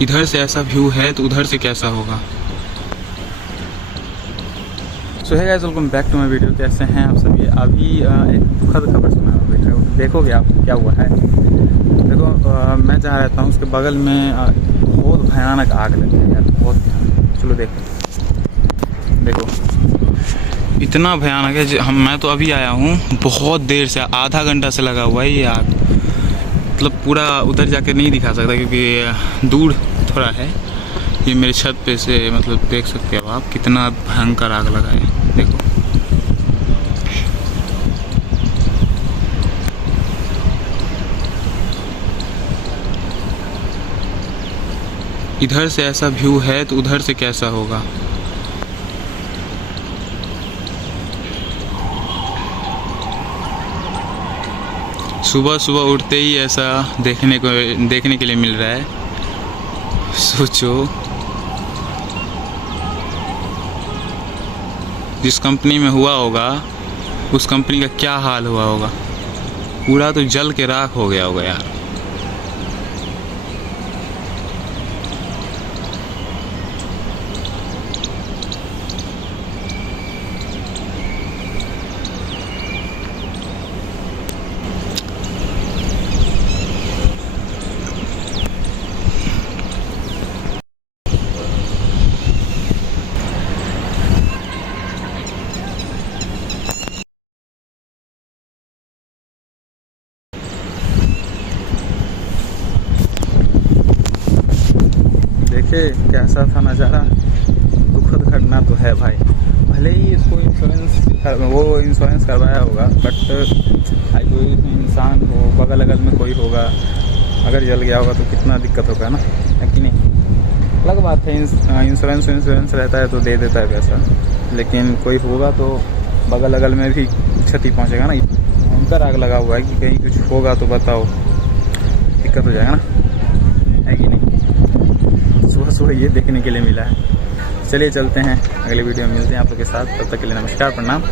इधर से ऐसा व्यू है तो उधर से कैसा होगा। सो है guys, welcome back to my video. कैसे हैं आप सभी। अभी एक दुखद खबर सुना है, देखोगे आप क्या हुआ है। देखो मैं जहाँ रहता हूँ उसके बगल में बहुत भयानक आग लगी है यार, बहुत भयानक। चलो देखो इतना भयानक है। मैं तो अभी आया हूँ, बहुत देर से, आधा घंटा से लगा हुआ है ये आग। मतलब पूरा उधर जाके नहीं दिखा सकता क्योंकि दूर थोड़ा है। ये मेरे छत पे से मतलब देख सकते हो आप, कितना भयंकर आग लगा है। देखो इधर से ऐसा व्यू है तो उधर से कैसा होगा। सुबह सुबह उठते ही ऐसा देखने के लिए मिल रहा है। सोचो जिस कंपनी में हुआ होगा उस कंपनी का क्या हाल हुआ होगा। पूरा तो जल के राख हो गया होगा यार। देखिए कैसा था नज़ारा। दुखद घटना तो है भाई। भले ही इसको इंश्योरेंस करवाया होगा, बट कोई इंसान हो, बगल अगल में कोई होगा, अगर जल गया होगा तो कितना दिक्कत होगा ना, है कि नहीं। अलग बात है, इंश्योरेंस रहता है तो दे देता है पैसा, लेकिन कोई होगा तो बगल अगल में भी क्षति पहुंचेगा ना। भयंकर आग लगा हुआ है कि कहीं कुछ होगा तो बताओ, दिक्कत हो जाएगा ना, है कि नहीं। सुबह ये देखने के लिए मिला है। चलिए चलते हैं, अगले वीडियो में मिलते हैं आप लोग के साथ। तब तक के लिए नमस्कार, प्रणाम।